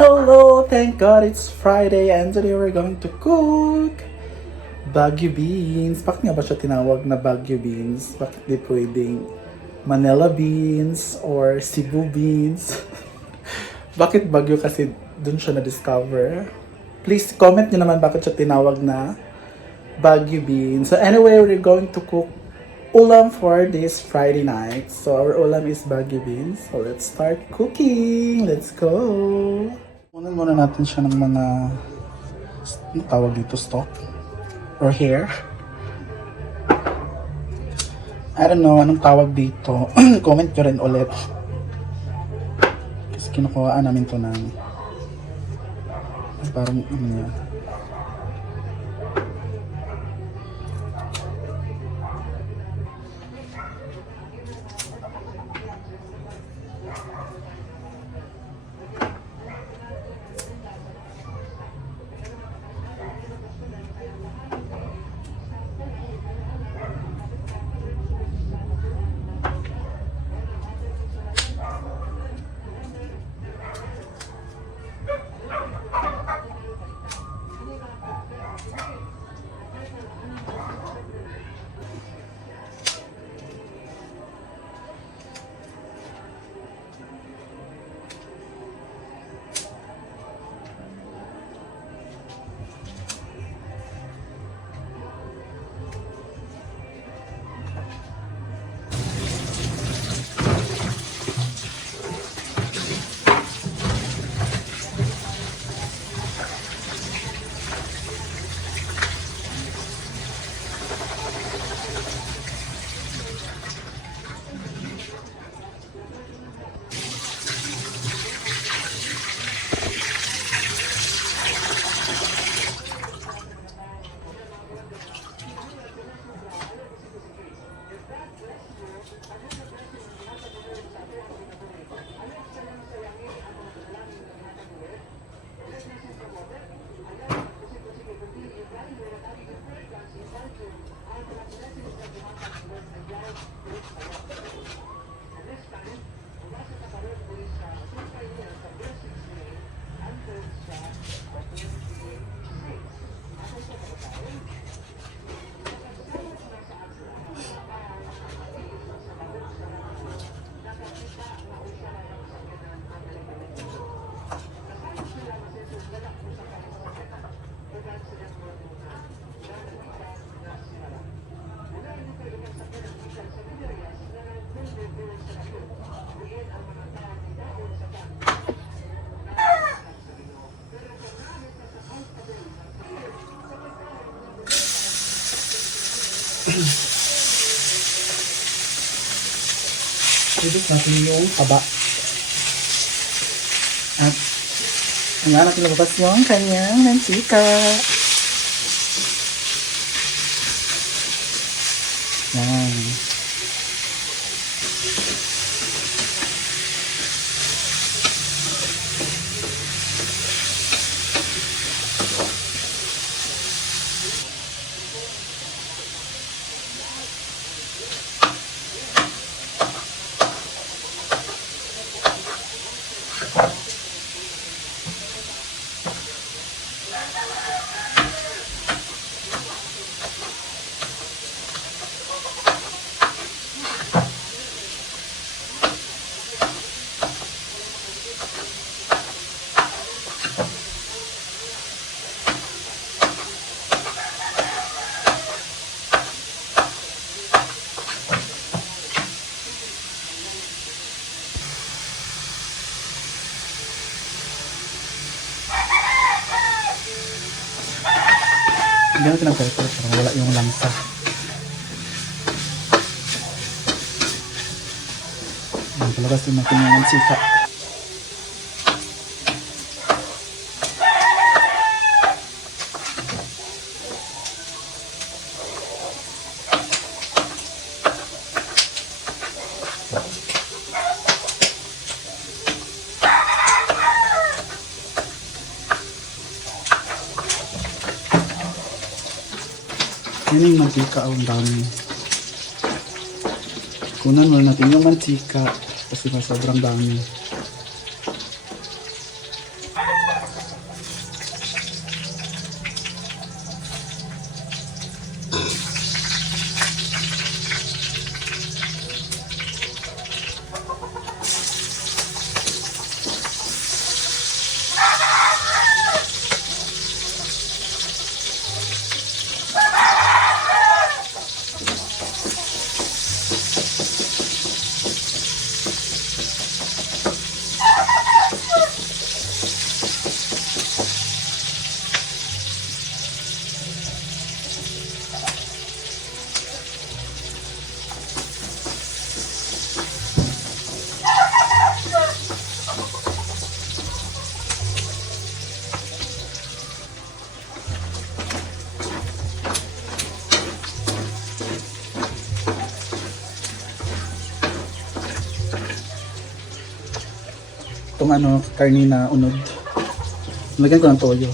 Hello, thank God it's Friday and today we're going to cook Baguio beans. Bakit nga ba siya tinawag na Baguio beans? Bakit di pwedeng Manila beans or Cebu beans? Bakit Baguio? Kasi dun siya na-discover. Please comment nyo naman bakit siya tinawag na Baguio beans. So anyway, we're going to cook ulam for this Friday night. So our ulam is Baguio beans. So let's start cooking. Let's go! Muna natin siya ng mga ano tawag dito, stock or hair. I don't know anong tawag dito. Comment ko rin ulit. Kasi kinukuhaan namin to ng parang ano niya. Ibig natin yung taba. At hanggang natin labas yung kanyang mantika. Yan. Hindi natin ang pepper para wala yung lamsa. Palabas din natin yung mantika. Yan yung mantika, ang dami. Kunan muna natin yung mantika kasi sobrang dami. Itong ano, karni na unod. Lagyan ko ng toyo.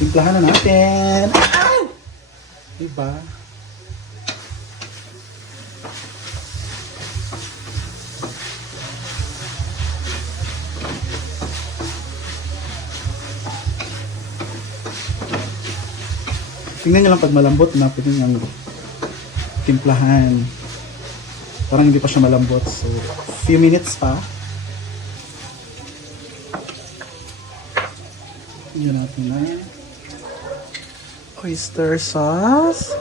Timplahan na natin. Ay! Diba? Tingnan nyo lang pag malambot na, pwede nyo timplahan. Parang hindi pa siya malambot. So, few minutes pa. Tingnan natin na. Oyster sauce.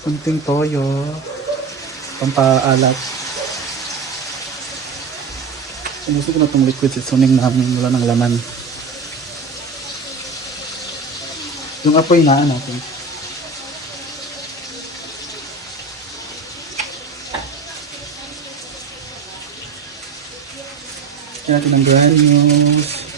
Kunting toyo. Pampaalat. Inusin ko na itong liquid seasoning namin. Wala ng laman. Yung apoy na natin. Kaya natin ang granules.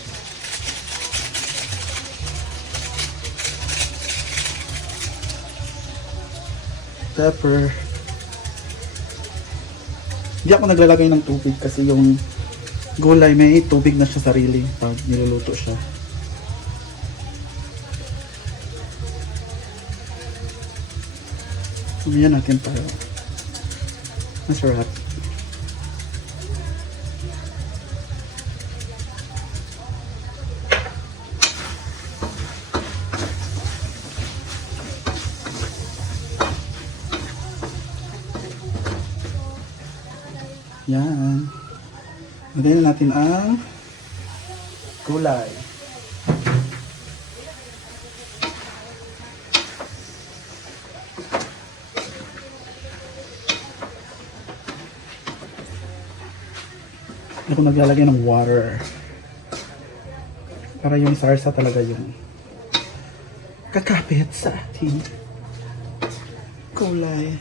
Pepper. Hindi ako naglalagay ng tubig kasi yung gulay may tubig na siya sarili pag niluluto siya. Umiyan natin para masarap. Yan. Lagyan natin ang gulay. Ako naglalagay ng water. Para yung sarsa talaga yung kakapit sa ating gulay.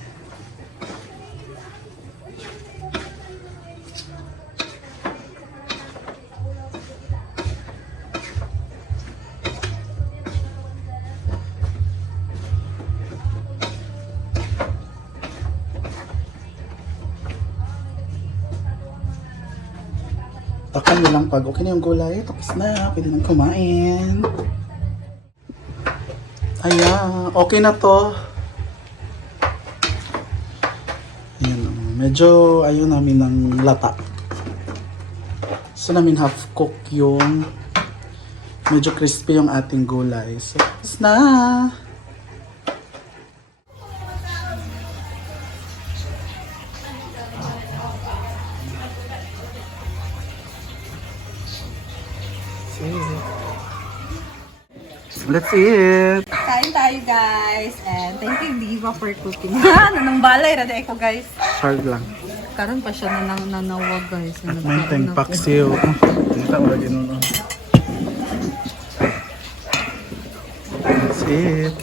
Takpan nyo lang pag okay na yung gulay. Tapos na. Pwede nang kumain. Ayan. Okay na to. Ayan. Medyo ayaw namin ng lata. So namin half cook yung medyo crispy yung ating gulay. So tapos na. Let's eat! Kain tayo guys, and thank you Diva for cooking. Nanong balay, rada ako guys. Hard lang. Karon pa siya na nanawag guys. At may tayong paksiw. Kita mo lagi nun. That's it.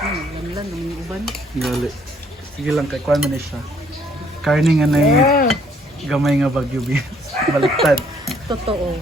Lanlan ng uban. Gali. Sige lang, kay kuwan man na siya. Karne nga na gamay nga bagyo beans. Baliktad. Totoo.